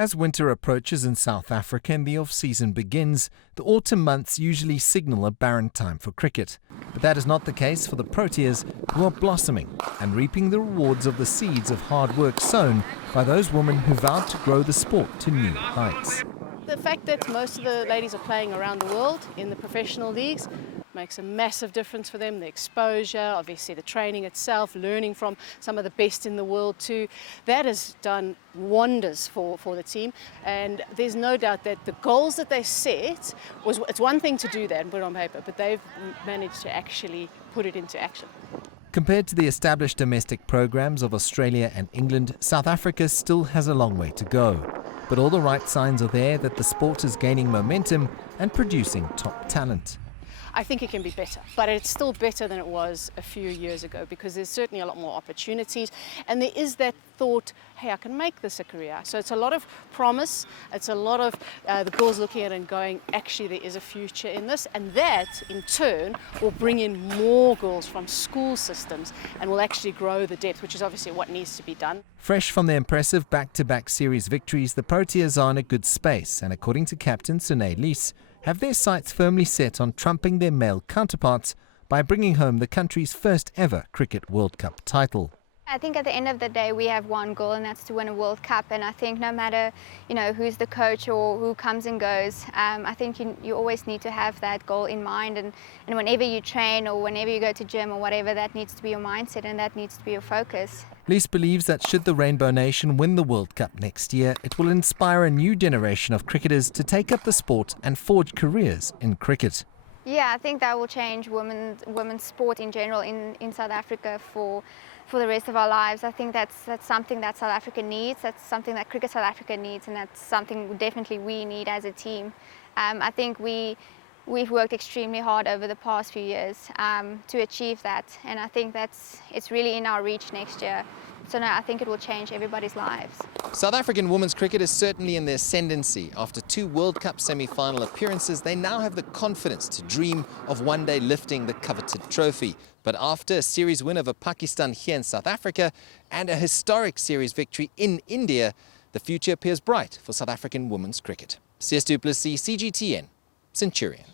As winter approaches in South Africa and the off-season begins, the autumn months usually signal a barren time for cricket. But that is not the case for the Proteas, who are blossoming and reaping the rewards of the seeds of hard work sown by those women who vowed to grow the sport to new heights. The fact that most of the ladies are playing around the world in the professional leagues makes a massive difference for them. The exposure, obviously the training itself, learning from some of the best in the world too. That has done wonders for the team, and there's no doubt that the goals that they set, it's one thing to do that and put it on paper, but they've managed to actually put it into action. Compared to the established domestic programs of Australia and England, South Africa still has a long way to go. But all the right signs are there that the sport is gaining momentum and producing top talent. I think it can be better, but it's still better than it was a few years ago, because there's certainly a lot more opportunities, and there is that thought, hey, I can make this a career. So it's a lot of promise, it's a lot of the girls looking at it and going, actually there is a future in this, and that in turn will bring in more girls from school systems and will actually grow the depth, which is obviously what needs to be done. Fresh from their impressive back-to-back series victories, the Proteas are in a good space, and according to captain Sune Lees, have their sights firmly set on trumping their male counterparts by bringing home the country's first ever Cricket World Cup title. I think at the end of the day we have one goal, and that's to win a World Cup. And I think no matter who's the coach or who comes and goes, I think you always need to have that goal in mind. And whenever you train or whenever you go to gym or whatever, that needs to be your mindset and that needs to be your focus. Lees believes that should the Rainbow Nation win the World Cup next year, it will inspire a new generation of cricketers to take up the sport and forge careers in cricket. Yeah, I think that will change women's sport in general in South Africa for the rest of our lives. I think that's something that South Africa needs, that's something that Cricket South Africa needs, and that's something definitely we need as a team. I think we've worked extremely hard over the past few years to achieve that, and I think it's really in our reach next year. So no, I think it will change everybody's lives. South African women's cricket is certainly in the ascendancy. After 2 World Cup semi-final appearances, they now have the confidence to dream of one day lifting the coveted trophy. But after a series win over Pakistan here in South Africa and a historic series victory in India, the future appears bright for South African women's cricket. CS du Plessis, CGTN, Centurion.